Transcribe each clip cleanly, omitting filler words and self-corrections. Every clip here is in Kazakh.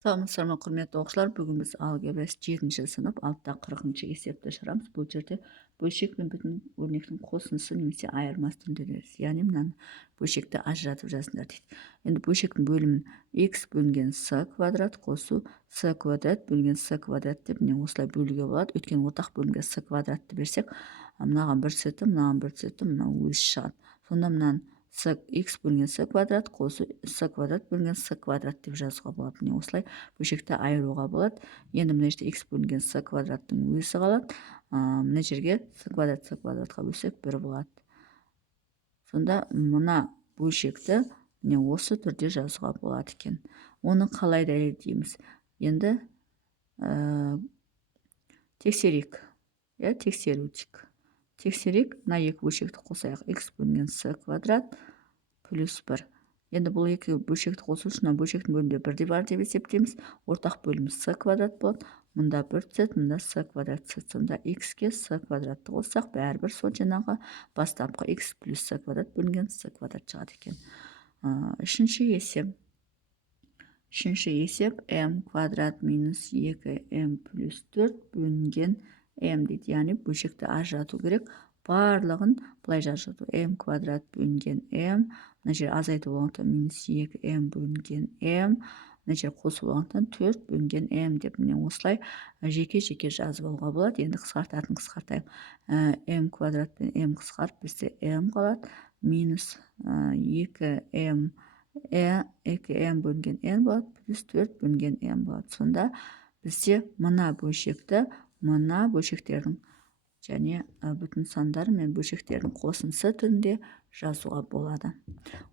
Саламатсыздар ма, құрметті оқушылар. Бүгін біз алгебра 7-ші сынып 6-40 есепті шығарамыз. Бұл жерде бөлшек пен бүтін өрнектің қосындысы немесе айырмасы түріндеріз. Яғни мынаны бөлшекті ажыратып жазыңдар дейді. Енді бөлшектің бөлімін x бөлінген с квадрат қосу с квадрат бөлінген с квадрат деп міне осылай бөлуге болады. Өйткені ортақ бөлімге с квадратты берсек, мынаған бір цеті, мынаған бір цеті, мынау өзі шығады. Сонда мынаны x бөлінген с квадрат қосу с квадрат бөлінген с квадрат деп жазуға болады. Міне осылай бөлшекті айыруға болады. Енді мына жерде x бөлінген с квадраттың өзі қалады. Мына жерге с квадратқа бөлсек 1 болады. Сонда мына бөлшекті міне осы түрде жазуға болады екен. Оны қалай дәлелдейміз? Енді тексерейік. Тексерейік, мына екі бөлшекті қосайық. X бөлінген с квадрат плюс 1. Енді бұл екі бөлшекті қосу үшін бөлшектің бөлімінде 1 бар деп есептейміз. Ортақ бөліміміз с квадрат болады. Мұнда 1 цет, мұнда с квадрат цет. Сонда x-ке с квадратты қоссақ, бәрібір сол жаңағы бастапқы x плюс с квадрат бөлінген с квадрат шығады екен. Үшінші есеп m квадрат минус 2m плюс 4 бөлінген m дейді. Яғни бөлшекті ажырату керек. Барлығын былай ажырату. m квадрат бөлінген m. Мына жер азайту болғандықтан минус 2m бөлінген m. Мына жер қосу болғандықтан 4 бөлінген m деп міне осылай жеке-жеке жазып алуға болады. Енді қысқартайық. m квадрат пен m қысқарып бізде m қалады. Минус 2m бөлінген n болады. Плюс 4 бөлінген m болады. Сонда бізде мына бөлшектердің және бүтін сандар мен бөлшектердің қосындысы түрінде жазуға болады.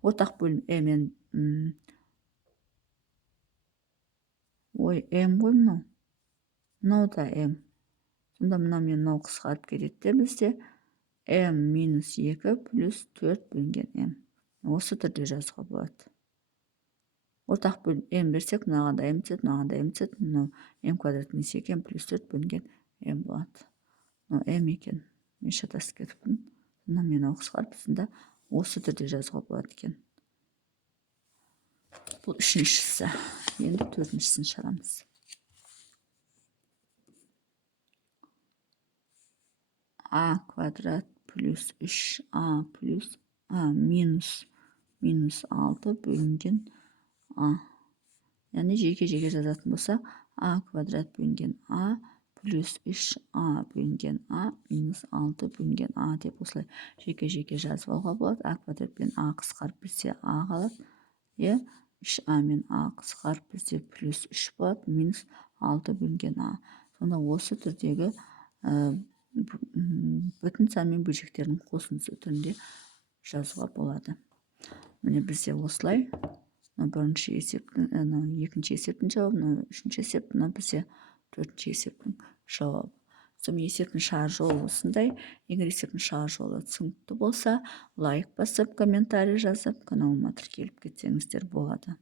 Ортақ бөлім m ғой мынау. Мынау да m. Сонда мынау қысқарып кетеді бізде m минус 2 плюс 4 бөлінген m. Осы түрде жазуға болады. Ортақ бөлім m берсек, мынаған да m цет, мынаған да m цет, мынау m квадрат минус 2m плюс 4 бөлінген m болады. m екен. Мен шатасып кетіппін. Мен қысқарып, сонда осы түрде жазуға болады екен. Бұл үшіншісі. Енді төртіншісін шығарамыз. a квадрат плюс 3a плюс минус 6 бөлінген a. Яғни жеке-жеке жазатын болса, a квадрат бөлінген a плюс 3a бөлінген a минус 6 бөлінген a деп осылай жеке-жеке жазып алуға болады. a квадрат пен a қысқарып бізде a қалады. 3a мен a қысқарып бізде плюс 3 болады. Минус 6 бөлінген a. Сонда осы түрдегі бүтін сан мен бөлшектердің қосындысы түрінде жазуға болады. Міне бізде осылай. Бірінші есептің, екінші есептің жауабы, үшінші есеп, бізде төртінші есептің жауабы. Сонымен есептің шығар жолы осындай. Егер есептің шығар жолы түсінікті болса, лайк басып, комментарий жазып, каналыма тіркеліп кетсеңіздер болады.